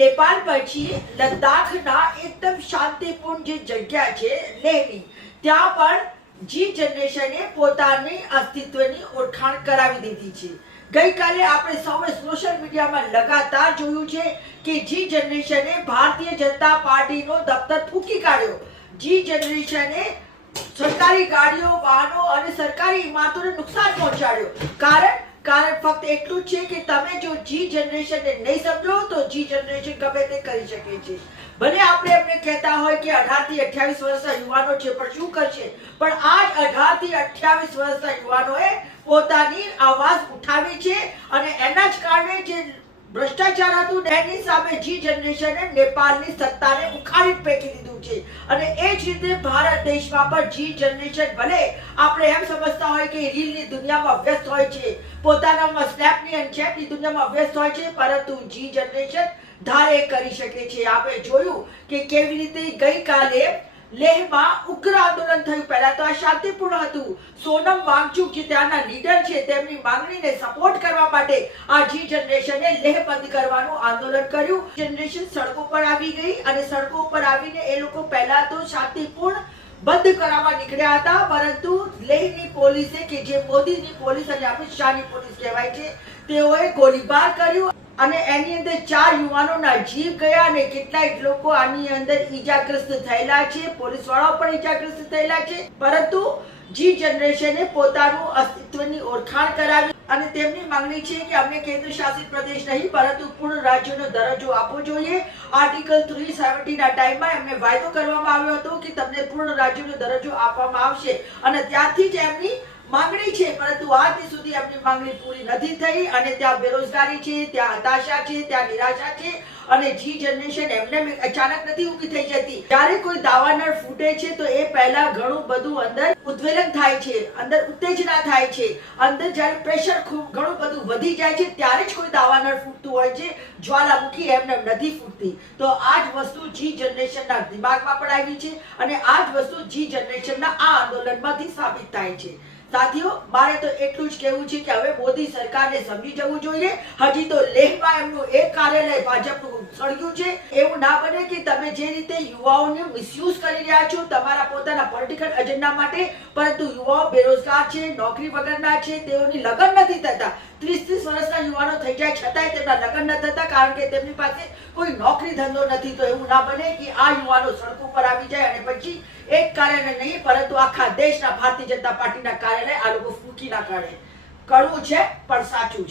નેપાળ પછી લદ્દાખના એકદમ શાંતિપૂર્ણ જે જગ્યા છે, લેહની, ત્યાં પણ જી જનરેશને પોતાની અસ્તિત્વની ઓળખાણ કરાવી દીધી છે. ગઈકાલે આપણે સૌએ સોશિયલ મીડિયામાં લગાતાર જોયું છે કે જી જનરેશને ભારતીય જનતા પાર્ટીનો દફતર ફૂંકી કાઢ્યો. જી જનરેશને સરકારી ગાડીઓ, વાહનો અને સરકારી ઇમારતોને નુકસાન પહોંચાડ્યું. કારણ કારણ ફક્ત એટલું છે કે તમે જો જી જનરેશનને નહીં સમજો, તો જી જનરેશન ગમે તે કરી શકે છે. ભલે આપણે એમને કહેતા હોય કે અઢારથી અઠ્યાવીસ વર્ષના યુવાનો છે, પણ શું કરશે? પણ આજ અઢારથી અઠ્યાવીસ વર્ષના યુવાનોએ પોતાની આવાજ ઉઠાવી છે અને એના જ કારણે જે ભ્રષ્ટાચાર હતું એની સામે જી જનરેશને નેપાળની સત્તાને ઉખાડી ફેંકી દીધું છે. અને એ જ રીતે ભારત દેશમાં પણ જી જનરેશન ભલે આપણે એમ સમજતા હોય કે રીલની દુનિયામાં વ્યસ્ત હોય છે, પોતાનામાં સ્નેપની અને ચેટની દુનિયામાં વ્યસ્ત હોય છે, પરંતુ જી જનરેશન ધારે કરી શકે છે. આપણે જોયું કે કેવી રીતે ગઈકાલે લેહમાં ઉગ્ર આંદોલન થયું. પહેલા તો આ શાંતિપૂર્ણ હતું. સોનમ વાંગચુક જે ત્યાંના લીડર છે, તેમની માંગણીને સપોર્ટ કરવા માટે આ જી જનરેશને લેહ બંધ કરવાનું આંદોલન કર્યું. જનરેશન સડકો પર આવી ગઈ અને સડકો પર આવીને એ લોકો પહેલા તો શાંતિપૂર્ણ બંધ કરાવવા નીકળ્યા હતા, પરંતુ લેહની પોલીસે કે જે મોદીની પોલીસ અને અમિત શાહની પોલીસ કહેવાય છે, તેઓએ ગોળીબાર કર્યું. અને એની અંદર ચાર યુવાનોના જીવ ગયા અને કેટલાય લોકો આની અંદર ઈજાગ્રસ્ત થયેલા છે. પોલીસ વાળાઓ પણ ઈજાગ્રસ્ત થયેલા છે. પરંતુ જી જનરેશને પોતાનું અસ્તિત્વની ઓળખાણ કરાવી અને તેમની માંગણી છે કે અમને કેન્દ્ર શાસિત પ્રદેશ નહીં, પરંતુ પૂર્ણ રાજ્યનો દરજ્જો આપવો જોઈએ. આર્ટિકલ થ્રી સેવન્ટીના ટાઈમમાં એમને વાયદો કરવામાં આવ્યો હતો કે તમને પૂર્ણ રાજ્યનો દરજ્જો આપવામાં આવશે અને ત્યારથી જ એમની માંગણી છે, પરંતુ આજ સુધી એમની માંગણી પૂરી નથી થઈ અને ત્યાં બેરોજગારી છે, ત્યાં હતાશા છે, ત્યાં નિરાશા છે અને જી જનરેશન એમને અચાનક નથી ઊભી થઈ જતી. જ્યારે કોઈ દાવાનળ ફૂટે છે, તો એ પહેલા ઘણું બધું અંદર ઉદ્વેલન થાય છે, અંદર ઉત્તેજના થાય છે. અંદર જ્યારે પ્રેશર ખૂબ ઘણું બધું વધી જાય છે, ત્યારે જ કોઈ દાવાનળ ફૂટતું હોય છે, જ્વાલામુખી એમને નથી ફૂટતી. તો આ જ વસ્તુ જી જનરેશનના દિમાગમાં પણ આવી છે અને આ જ વસ્તુ જી જનરેશનના આ આંદોલનમાંથી સાબિત થાય છે. સાથીઓ, મારે તો એટલું જ કહેવું છે કે હવે મોદી સરકારને સમજી જવું જોઈએ. હજી તો લેહમાં એમનું એક કાર્યાલય ભાજપનું સળગ્યું છે. એવું ના બને કે તમે જે રીતે યુવાઓને મિસયુઝ કરી રહ્યા છો તમારા પોતાના પોલિટિકલ એજન્ડા માટે, પરંતુ યુવાઓ બેરોજગાર છે, નોકરી વગરના છે, તેઓની લગ્ન નથી થતા. ત્રીસ ત્રીસ વર્ષના યુવાનો થઈ જાય છતાંય તેમના લગ્ન ન થતા, કારણ કે તેમની પાસે કોઈ નોકરી ધંધો નથી. તો એવું ના બને કે આ યુવાનો સડક ઉપર આવી જાય અને પછી એક કાર્યાલય નહીં, પરંતુ આખા દેશના ભારતીય જનતા પાર્ટીના કાર્યાલય આ લોકો ફૂંકી ના કાઢે કડવું છે, પણ સાચું છે.